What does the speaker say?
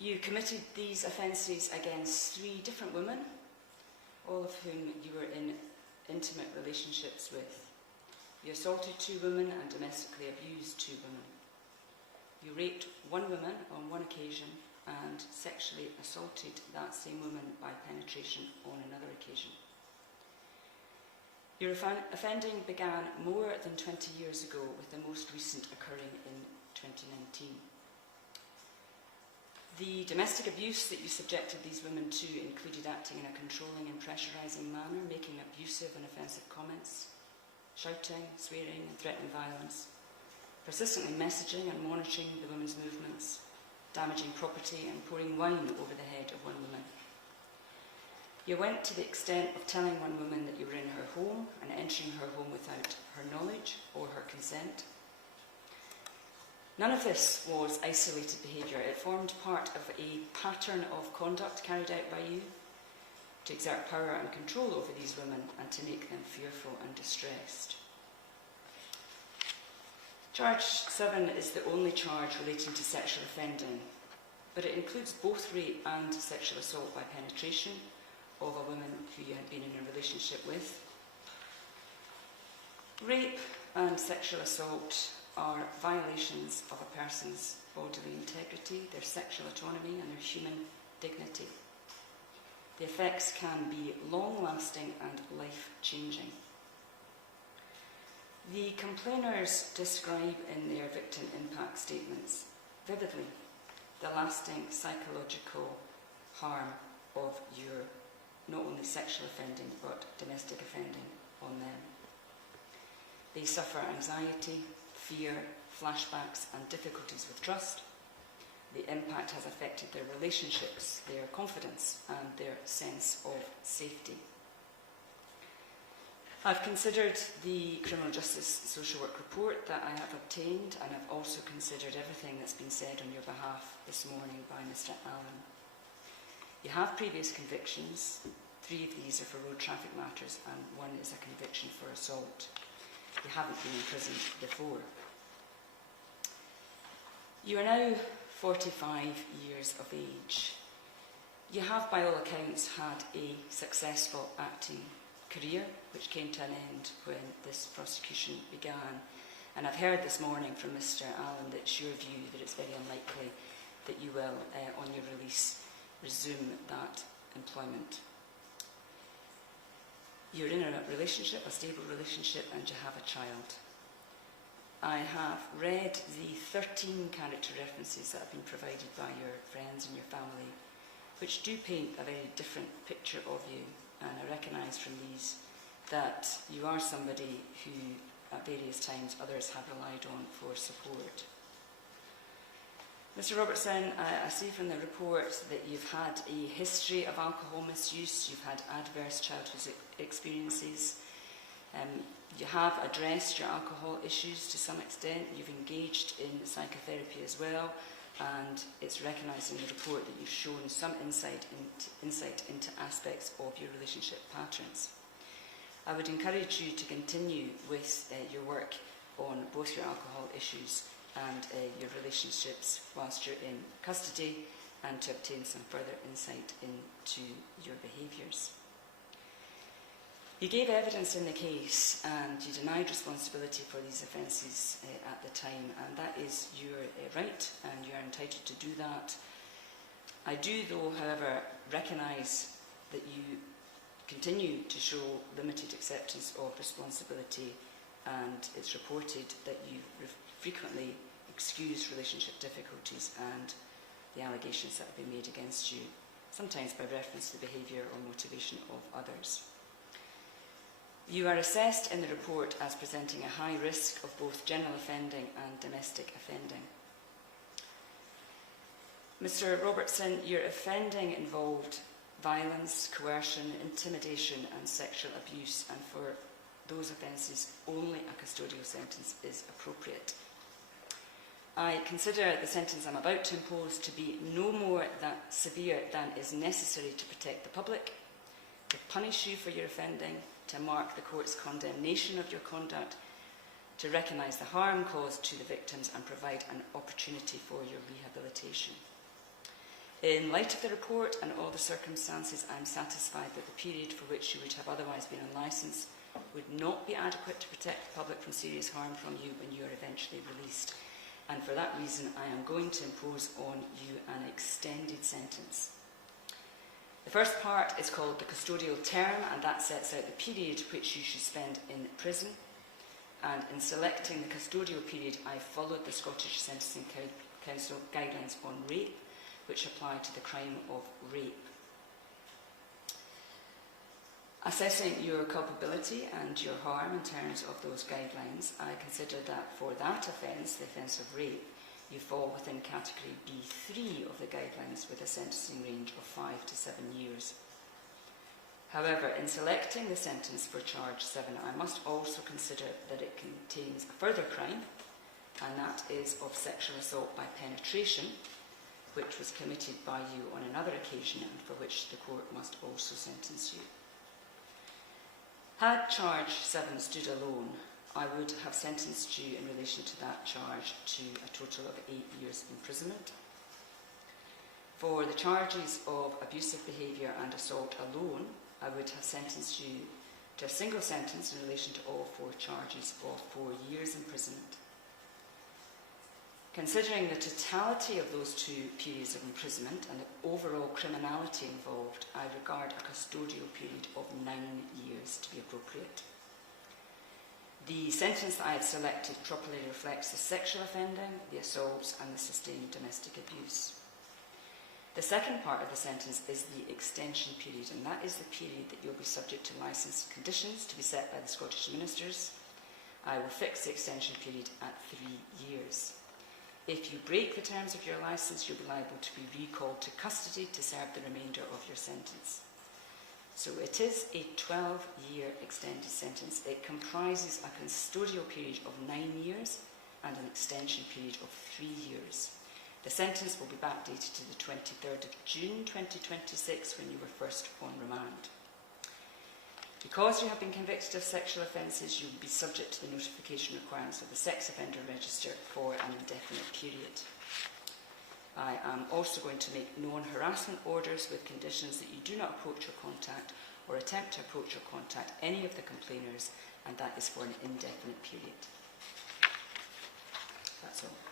You committed these offences against 3 different women, all of whom you were in intimate relationships with. You assaulted 2 women and domestically abused 2 women. You raped 1 woman on 1 occasion and sexually assaulted that same woman by penetration on another occasion. Your offending began more than 20 years ago, with the most recent occurring in 2019. The domestic abuse that you subjected these women to included acting in a controlling and pressurising manner, making abusive and offensive comments, shouting, swearing and threatening violence, persistently messaging and monitoring the women's movements, damaging property and pouring wine over the head of 1 woman. You went to the extent of telling 1 woman that you were in her home and entering her home without her knowledge or her consent. None of this was isolated behaviour. It formed part of a pattern of conduct carried out by you to exert power and control over these women and to make them fearful and distressed. Charge 7 is the only charge relating to sexual offending, but it includes both rape and sexual assault by penetration of a woman who you had been in a relationship with. Rape and sexual assault are violations of a person's bodily integrity, their sexual autonomy and their human dignity. The effects can be long-lasting and life-changing. The complainers describe in their victim impact statements vividly the lasting psychological harm of your not only sexual offending but domestic offending on them. They suffer anxiety, fear, flashbacks and difficulties with trust. The impact has affected their relationships, their confidence and their sense of safety. I've considered the Criminal Justice Social Work report that I have obtained, and I've also considered everything that's been said on your behalf this morning by Mr. Allen. You have previous convictions. 3 of these are for road traffic matters and 1 is a conviction for assault. You haven't been in prison before. You are now 45 years of age. You have, by all accounts, had a successful acting career, which came to an end when this prosecution began. And I've heard this morning from Mr. Allen that it's your view that it's very unlikely that you will, on your release, resume that employment. You're in a relationship, a stable relationship, and you have a child. I have read the 13 character references that have been provided by your friends and your family, which do paint a very different picture of you. And I recognise from these that you are somebody who, at various times, others have relied on for support. Mr. Robertson, I see from the report that you've had a history of alcohol misuse, you've had adverse childhood experiences, you have addressed your alcohol issues to some extent, you've engaged in psychotherapy as well, and it's recognised in the report that you've shown some insight into aspects of your relationship patterns. I would encourage you to continue with your work on both your alcohol issues and your relationships whilst you're in custody, and to obtain some further insight into your behaviours. You gave evidence in the case and you denied responsibility for these offences at the time, and that is your right and you are entitled to do that. I do, though, however, recognise that you continue to show limited acceptance of responsibility, and it's reported that you frequently excuse relationship difficulties and the allegations that have been made against you, sometimes by reference to the behaviour or motivation of others. You are assessed in the report as presenting a high risk of both general offending and domestic offending. Mr. Robertson, your offending involved violence, coercion, intimidation and sexual abuse, and for those offences only a custodial sentence is appropriate. I consider the sentence I'm about to impose to be no more severe than is necessary to protect the public, to punish you for your offending, to mark the court's condemnation of your conduct, to recognise the harm caused to the victims and provide an opportunity for your rehabilitation. In light of the report and all the circumstances, I am satisfied that the period for which you would have otherwise been on licence would not be adequate to protect the public from serious harm from you when you are eventually released. And for that reason, I am going to impose on you an extended sentence. The first part is called the custodial term, and that sets out the period which you should spend in prison. And in selecting the custodial period, I followed the Scottish Sentencing Council guidelines on rape, which apply to the crime of rape. Assessing your culpability and your harm in terms of those guidelines, I consider that for that offence, the offence of rape, you fall within category B3 of the guidelines with a sentencing range of 5 to 7 years. However, in selecting the sentence for charge 7, I must also consider that it contains a further crime, and that is of sexual assault by penetration, which was committed by you on another occasion and for which the court must also sentence you. Had charge 7 stood alone, I would have sentenced you in relation to that charge to a total of 8 years imprisonment. For the charges of abusive behaviour and assault alone, I would have sentenced you to a single sentence in relation to all 4 charges of 4 years imprisonment. Considering the totality of those 2 periods of imprisonment and the overall criminality involved, I regard a custodial period of 9 years to be appropriate. The sentence that I had selected properly reflects the sexual offending, the assaults and the sustained domestic abuse. The second part of the sentence is the extension period, and that is the period that you'll be subject to licence conditions to be set by the Scottish ministers. I will fix the extension period at 3 years. If you break the terms of your licence, you'll be liable to be recalled to custody to serve the remainder of your sentence. So it is a 12-year extended sentence. It comprises a custodial period of 9 years and an extension period of 3 years. The sentence will be backdated to the 23rd of June 2026 when you were first on remand. Because you have been convicted of sexual offences, you will be subject to the notification requirements of the Sex Offender Register for an indefinite period. I am also going to make non-harassment orders with conditions that you do not approach or contact or attempt to approach or contact any of the complainers, and that is for an indefinite period. That's all.